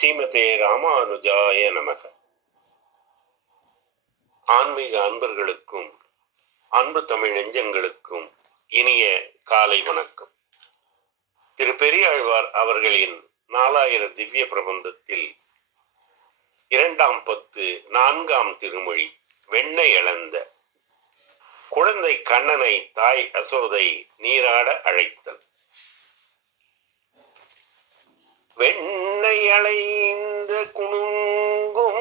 ஸ்ரீமதே ராமானுஜாய நமக. ஆன்மீக அன்பர்களுக்கும் அன்பு தமிழ் நெஞ்சங்களுக்கும் இனிய காலை வணக்கம். திரு பெரியாழ்வார் அவர்களின் நாலாயிர திவ்ய பிரபந்தத்தில் இரண்டாம் பத்து நான்காம் திருமொழி வெண்ணை இழந்த குழந்தை கண்ணனை தாய் அசோதை நீராட அழைத்தல். வெண்ணையளைந்த குணுங்கும்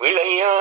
விளையா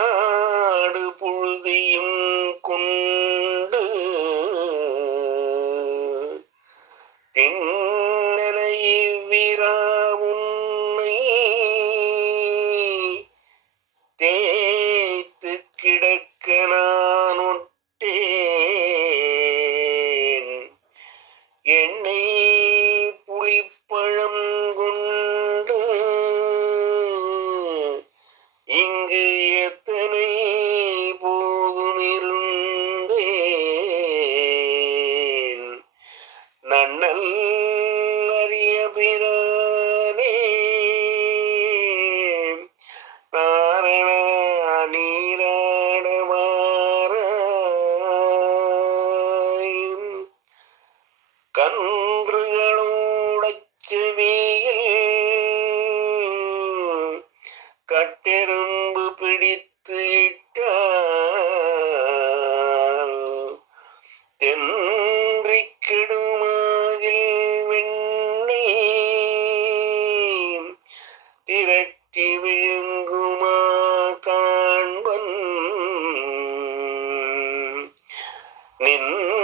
您。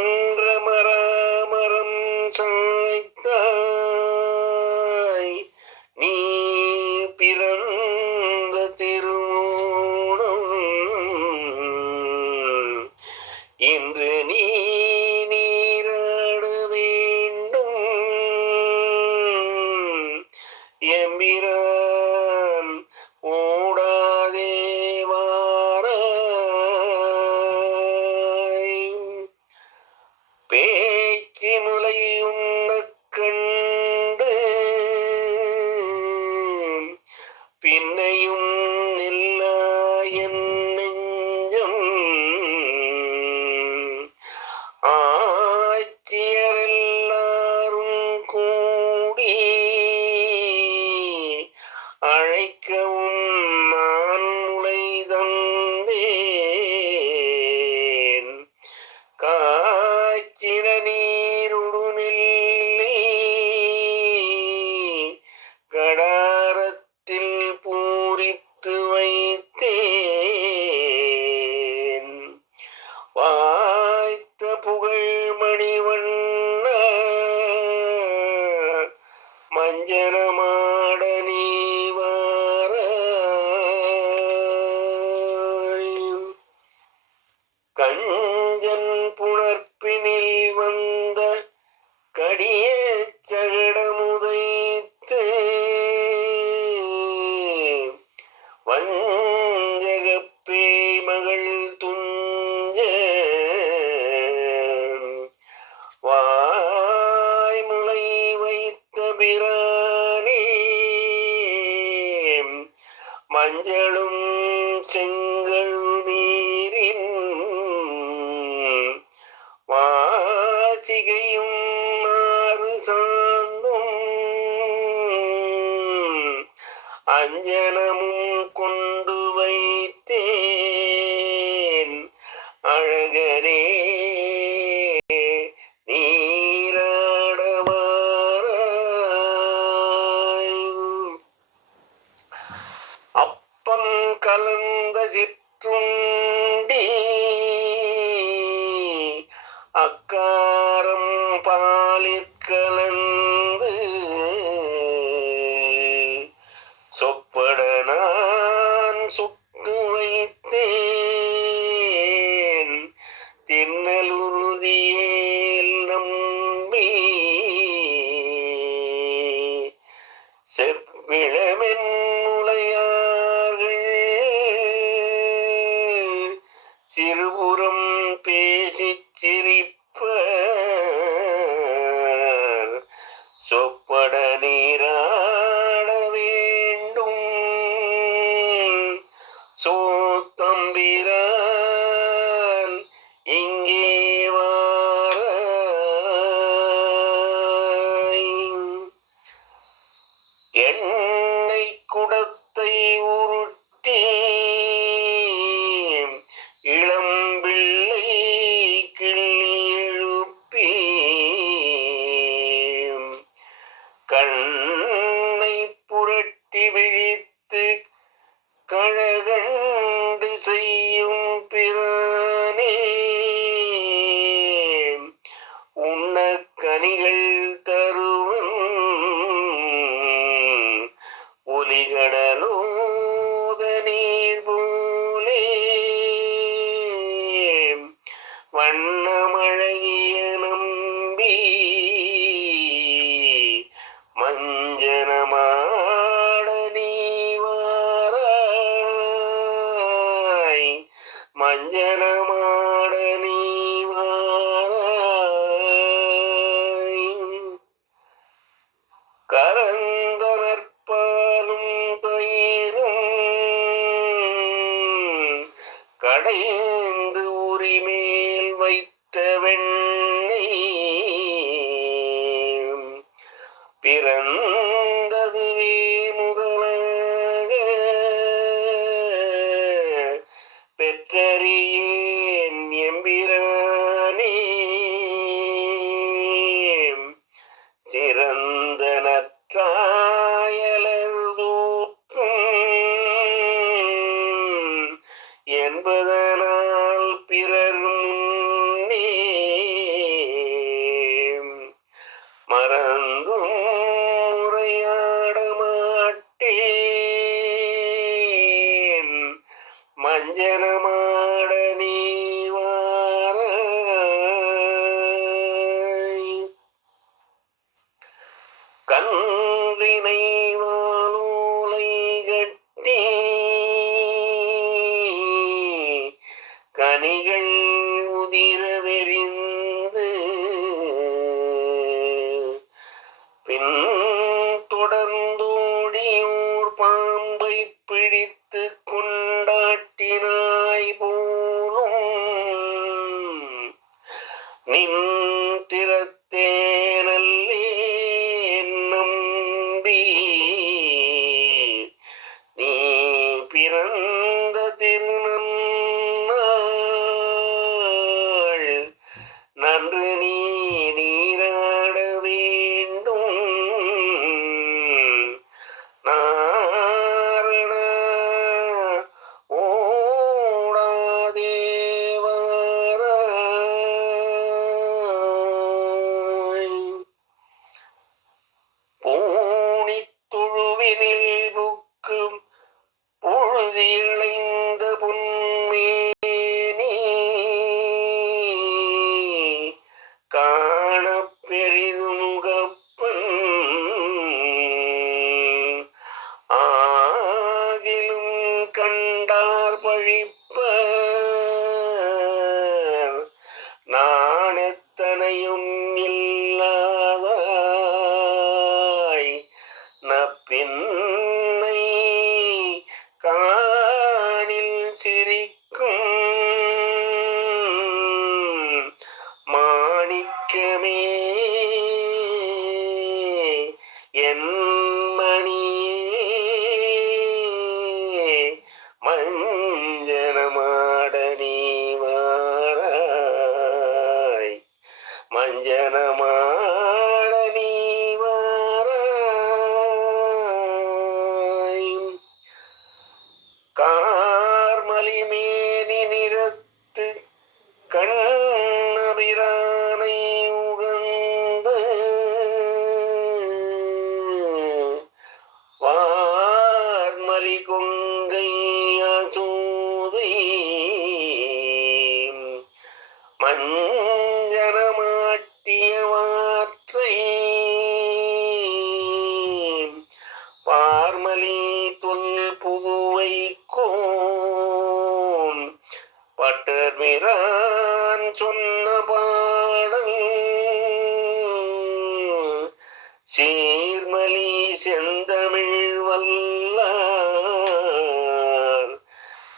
அஞ்சலும் செங்கல் மீறின் வாசிகையும் மாறு சார்ந்தும் அஞ்சனமும் கொண்டு வைத்தேன். அழகரே எண்ணெய் குட கடைந்து உரிமேல் வைத்த வெண்ணெய் பிறந்ததுவே முதலாக பெற்றறியேன் எம்பிரானே. சிறந்த അഞ്ജനമാടനീ அழிப்ப நான் எத்தனையும் இல்லாதாய் நப்பின்னை காணில் சிரிக்கும் மாணிக்கமே. என்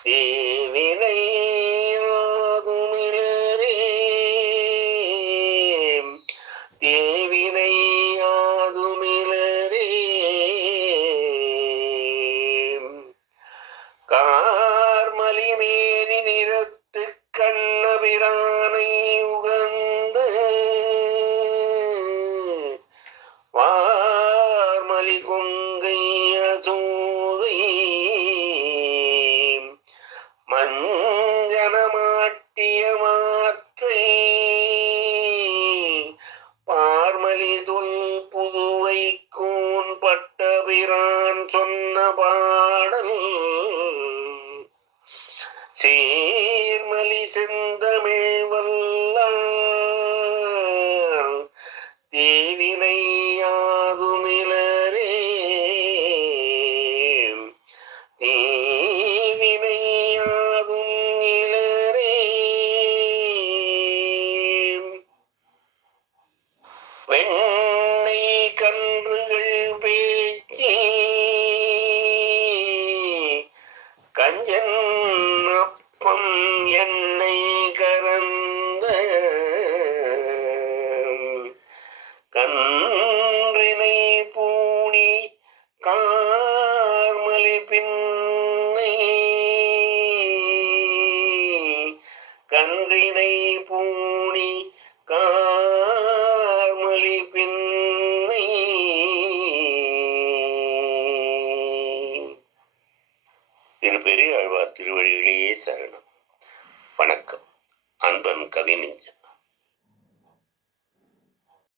தேவினை சீர்மலி செந்தமிழ்